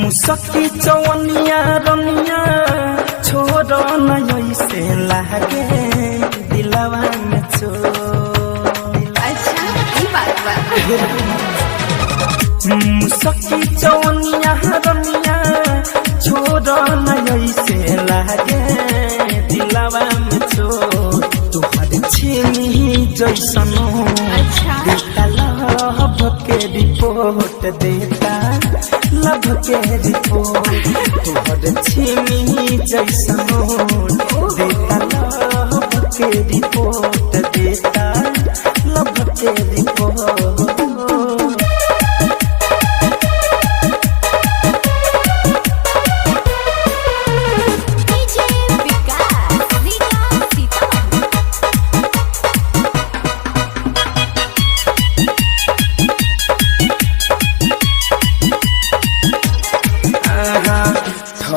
मुसकी चवनिया रनिया छोड़ न ऐसे लागे दिलवा में मुसकी चवनिया रनिया छोड़ न ऐसे लागे दिलवा में तुहर छीनी जैसन लभ के रिपोर्ट देता लभ के रिपोर्ट तुहर छीनी जैसन देता लभ के रिपोर्ट देता लभ के रिपोर्ट।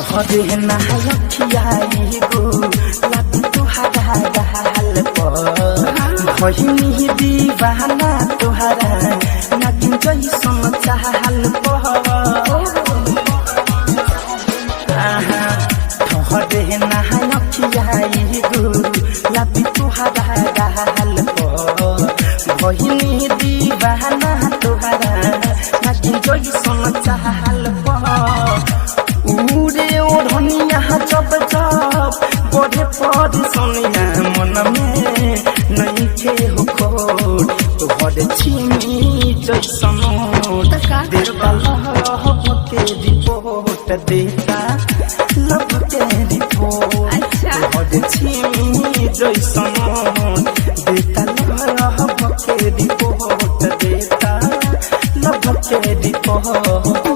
हरे नहाई गो लगी तुहरा गाल पर भइनी दीवाना तुहरा नगिन जैसन चाहल पर हरे नहाई गो लगी तुहरा गाल पर भइनी दीवाना तुहरा नगिन जैसन चाहल पर जब जब बढ़े पद सोनिया मन में नहीं थे हो खोट तुहर छीनी जैसन देता लभ के रिपोर्ट देता लभ के रिपोर्ट तुहर छीनी जैसन देता लभ के रिपोर्ट देता लभ के रिपोर्ट।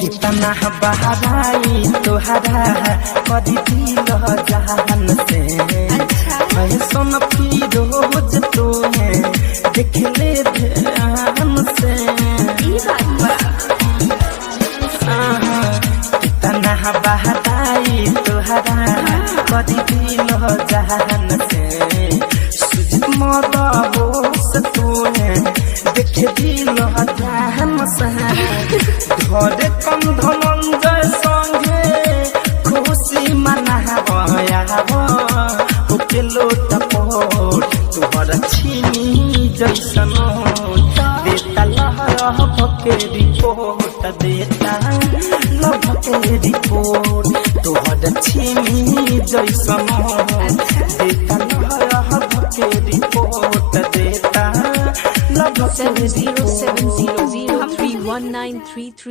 कितना बहराई तोहरा कदी दिल जहान से सोन फिरोज तोहे देख ले ध्यान से कितना बहराई तोहरा कदी दिल जहान से सुजित मदहोश तोहे देख दिल ध्यान से घरे कम धनंजय संगे खुशी मनाब होके लोट पोट तुहर छीनी जैसन देता लभ के रिपोर्ट देता लभ के रिपोर्ट तुहर छीनी जैसन देता लभ के रिपोर्ट देता लभ के रिपोर्ट। 7000 31933